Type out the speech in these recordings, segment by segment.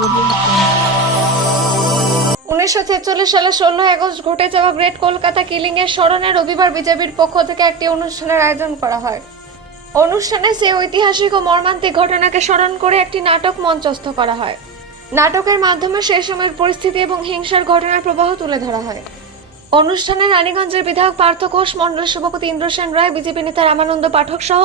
1946 সালে 16 আগস্ট ঘটে যাওয়া গ্রেট কলকাতা কিলিং এর স্মরণে রবিবার বিজেপির পক্ষ থেকে একটি অনুষ্ঠানের আয়োজন করা হয়। অনুষ্ঠানে সেই ঐতিহাসিক ও মর্মান্তিক ঘটনাকে স্মরণ করে একটি নাটক মঞ্চস্থ করা হয়। নাটকের মাধ্যমে সেই সময়ের পরিস্থিতি এবং হিংসার ঘটনার প্রবাহ তুলে ধরা হয়। অনুষ্ঠানে রানীগঞ্জের বিধায়ক পার্থ ঘোষ, মণ্ডল সভাপতি ইন্দ্রসেন রায়, বিজেপি নেতা রামানন্দ পাঠক সহ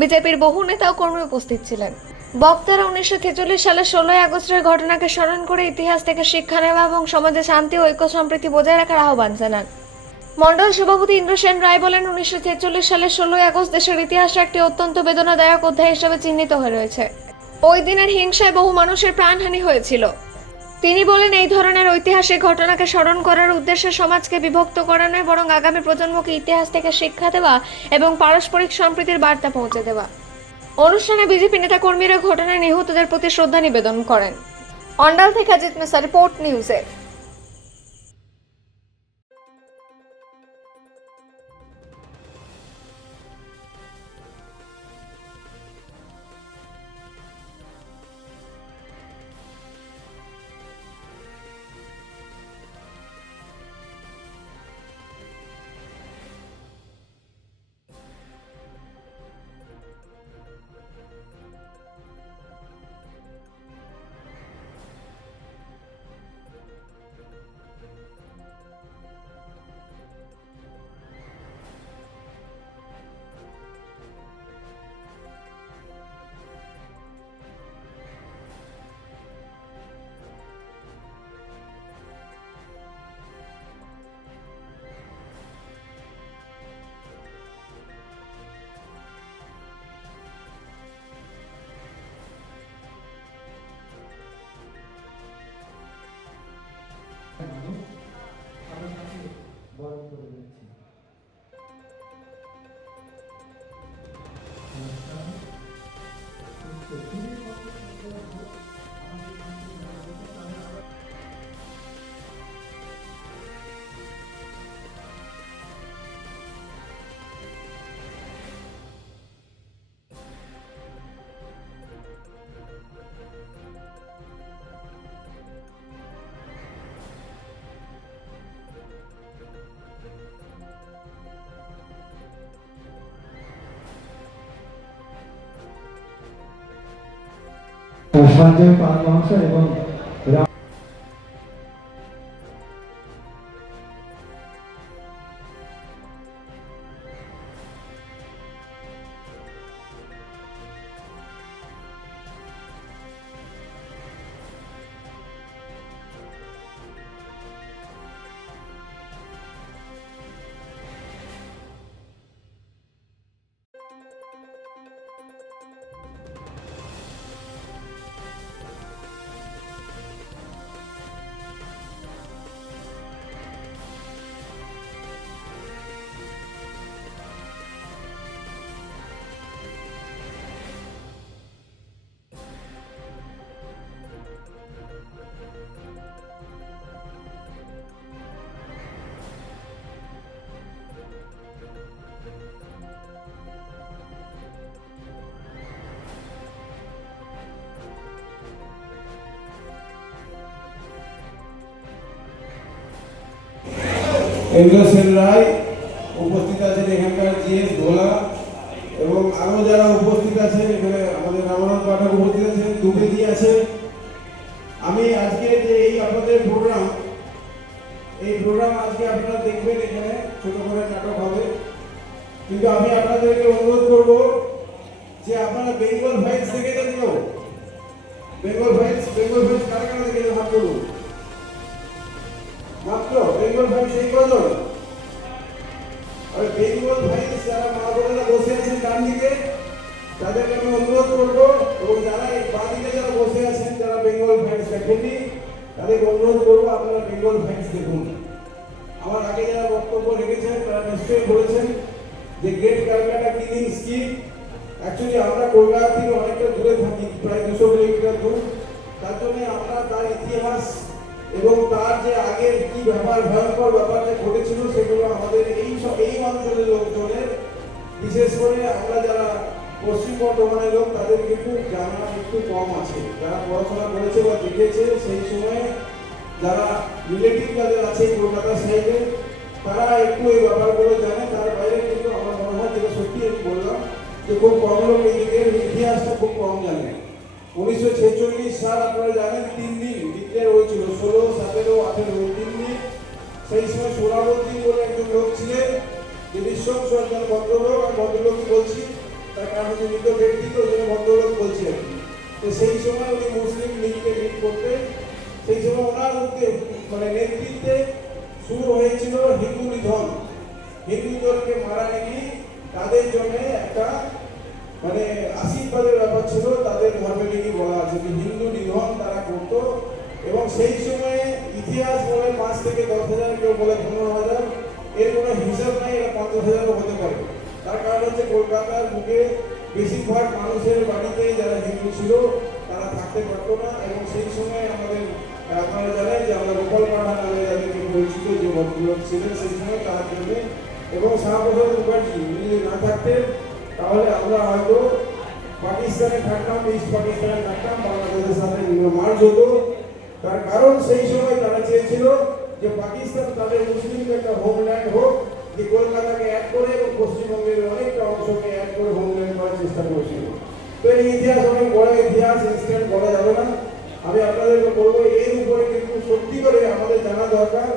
বিজেপির বহু নেতা ও কর্মী উপস্থিত ছিলেন। বক্তারা 1946 সালের 16 আগস্টের ঘটনাকে স্মরণ করে ইতিহাস থেকে শিক্ষা নেওয়া এবং সমাজে শান্তি ও ঐক্য সম্প্রীতি বজায় রাখার আহ্বান জানান। মণ্ডল সভাপতি ইন্দ্রসেন রায় বলেন, 1946 সালের 16 আগস্ট দেশের ইতিহাসে একটি অত্যন্ত বেদনাদায়ক অধ্যায় হিসেবে চিহ্নিত হয়ে রয়েছে। ওই দিনের হিংসায় বহু মানুষের প্রাণহানি হয়েছিল। তিনি বলেন, এই ধরনের ঐতিহাসিক ঘটনাকে স্মরণ করার উদ্দেশ্যে সমাজকে বিভক্ত করা নয়, বরং আগামী প্রজন্মকে ইতিহাস থেকে শিক্ষা দেওয়া এবং পারস্পরিক সম্প্রীতির বার্তা পৌঁছে দেওয়া। অনুষ্ঠানে বিজেপি নেতা কর্মীরা ঘটনায় নিহতদের প্রতি শ্রদ্ধা নিবেদন করেন। অন্ডাল থেকে অজিত মেসা, রিপোর্ট নিউজে। সঞ্জয় পাল মহাশয় এবং ইন্দ্রসেন রায় উপস্থিত আছেন, এখানকার জিএস ভোলা এবং আরো যারা উপস্থিত আছেন, এখানে আমাদের রামানন্দ পাঠক উপস্থিত আছেন, দুবেদি আছে। আমি আজকে যে এই আপনাদের প্রোগ্রাম আজকে আপনারা দেখবেন, এখানে ছোট করে নাটক হবে, কিন্তু আমি আপনাদেরকে অনুরোধ করব যে আপনারা বেঙ্গল ভাইবস দেখেছেন তো? বেঙ্গল ভাইবস কারা কারা দেখেছেন হাত তুলুন। মাত্র বেঙ্গল ভাইবস এই কজন? আর বেঙ্গল ভাইবস যারা মা বোনেরা বসে আছেন ডান দিকে, তাদেরকে আমি অনুরোধ করবো, এবং যারা এই বাঁ দিকে যারা বসে আছেন, যারা বেঙ্গল ভাইবস দেখেননি, তাদেরকে অনুরোধ করবো আপনারা বেঙ্গল ভাইবস দেখুন। আমার আগে যারা বক্তব্য রেখেছেন তারা নিশ্চয়ই বলেছেন যে great Calcutta killing scheme. Actually আমরা কলকাতা থেকে অনেকটা দূরে থাকি, প্রায় 200 কিলোমিটার দূর। তার জন্য আমরা তার ইতিহাস এবং তার যে আগের কি ব্যাপার, ভয়ঙ্কর ব্যাপার যে ঘটেছিল, সেগুলো আমাদের এই অঞ্চলের লোকজনের, বিশেষ করে আমরা যারা পশ্চিম বর্ধমানের লোক তাদের কিন্তু জানা একটু কম আছে। যারা পড়াশোনা করেছে বা দেখেছে সেই সময় যারা রিলেটিভ যাদের আছে কলকাতা সাইডে তারা একটু এই ব্যাপারগুলো জানে। তার বাইরে কিন্তু আমার মনে হয় যেটা সত্যি আমি বললাম যে খুব কম লোক এই দিকের ইতিহাসটা খুব কম জানে। 1946 সাল আপনারা জানেন 3 দিন ডিক্লেয়ার হয়েছিল, 16, 17, 18 3 দিন। সেই সময় সোহরাবুদ্দিন বলে একজন লোক ছিলেন, যে নৃশংস একজন ভদ্রলোক। আর ভদ্রলোক বলছি তার কারণ হচ্ছে মৃত ব্যক্তি, তো ওই জন্য ভদ্রলোক বলছি আর কি। তো সেই সময় উনি মুসলিম লীগকে লিড করতে, সেই সময় ওনার মানে নেতৃত্বে শুরু হয়েছিল হিন্দু নিধন। হিন্দুদেরকে মারা নাকি তাদের জন্য একটা মানে আশীর্বাদের ব্যাপার ছিল, তাদের ধর্মে নাকি বলা আছে যে হিন্দু নিধন তারা করত। এবং সেই সময়ে ইতিহাস বলে 5 থেকে 10,000, কেউ বলে 15,000, এর কোনো হিসাব নাই, এটা 50,000ও হতে পারে। তার কারণ হচ্ছে কলকাতার বুকে বেশিরভাগ মানুষের বাড়িতে যারা হিন্দু ছিল তারা থাকতে পারতো না। এবং সেই সময় আমাদের আপনারা জানেন যে আমরা গোপাল পাঠা নামে যাদেরকে পরিচিত যে ভদ্রলোক ছিলেন সেই সময় তারা ছিলেন। এবং শ্যামাপ্রসাদ মুখার্জি উনি যদি না থাকতেন তাহলে আমরা হয়তো পাকিস্তানে থাকতাম, ইস্ট পাকিস্তানে থাকতাম, বাংলাদেশের সাথে মার্চ হতো। তার কারণ সেই সময় তারা চেয়েছিল যে পাকিস্তান তাদের মুসলিমদের একটা হোমল্যান্ড হোক, যে কলকাতাকে অ্যাড করে এবং পশ্চিমবঙ্গের অনেকটা অংশকে অ্যাড করে হোমল্যান্ড করার চেষ্টা করেছিল। তো এই ইতিহাস অনেক বড় ইতিহাস, ইনস্ট্যান্ট বলা যাবে না। আমি আপনাদেরকে বলবো এর উপরে কিন্তু সত্যি করে আমাদের জানা দরকার